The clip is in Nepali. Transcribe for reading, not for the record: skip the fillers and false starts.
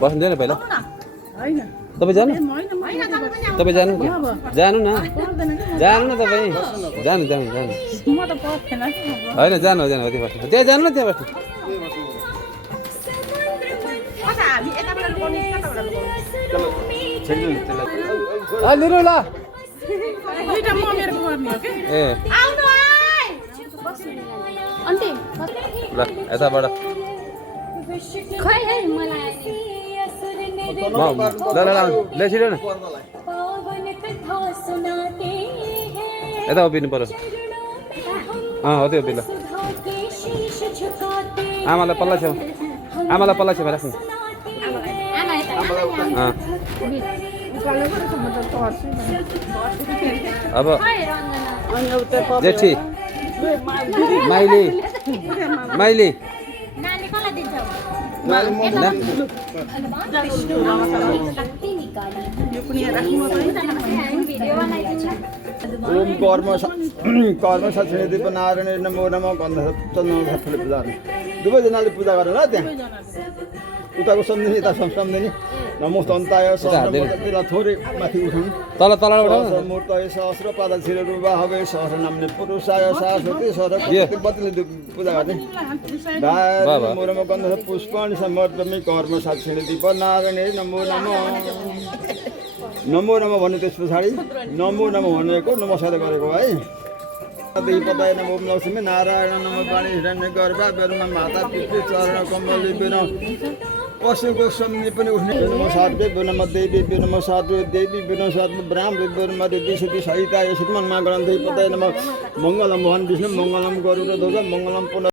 बस्दैन पहिला तपाईँ जानु तपाईँ जानु जानु न जानु न तपाईँ जानु जानु जानु होइन जानु जानु त्यहाँ बस्नु त्यहाँ जानु न त्यहाँ बस्नु लिनु ल ए ल यताबाट खै है मलाई ल ल ल छिटो न यता उभिनु पर्यो हो त्यो उभिनु आमालाई पल्ला छेउ आमालाई पल्ला छेउमा राख्नु अब जेठी माइली माइली ओम कर्म साक्षी दीप नारायण नमो नमः गन्ध चन्द्रले पूजा गर्ने दुवैजनाले पूजा गरेर त्यहाँ उताको सम्झिने यता सम्झिने नमो तन्ताय सहस्र थोरै माथि उठाउनु तल तल उठाउनु मूर्तय सहस्र पाद शिर रुबाहवे सहस्र नामले पुरुषाय सरस्वती सरस्वती बदले पूजा गर्ने नमो नमः गन्ध पुष्पाणि समर्पयामि कर्म साक्षी दीप नारायण नमो नमः नमो नमः भन्ने त्यस पछाडि नमो नमः भनेको नमस्कार गरेको है देवी पदाय नमो लक्ष्मी नारायण नमो वाणी हिरण्य गर्भा बेरुमा माता पितृ चरण कमली बिन पशुको सम्झि पनि उठ्ने बेनुमा साध्य बेनुमा देवी बेनुमा साधु देवी बेनु साधु ब्राह्म बेनुमा देवी सती सहिता यसरी मनमा ग्रन्थै पदाय नमो मङ्गलम मोहन विष्णु मङ्गलम गरुड ध्वज मङ्गलम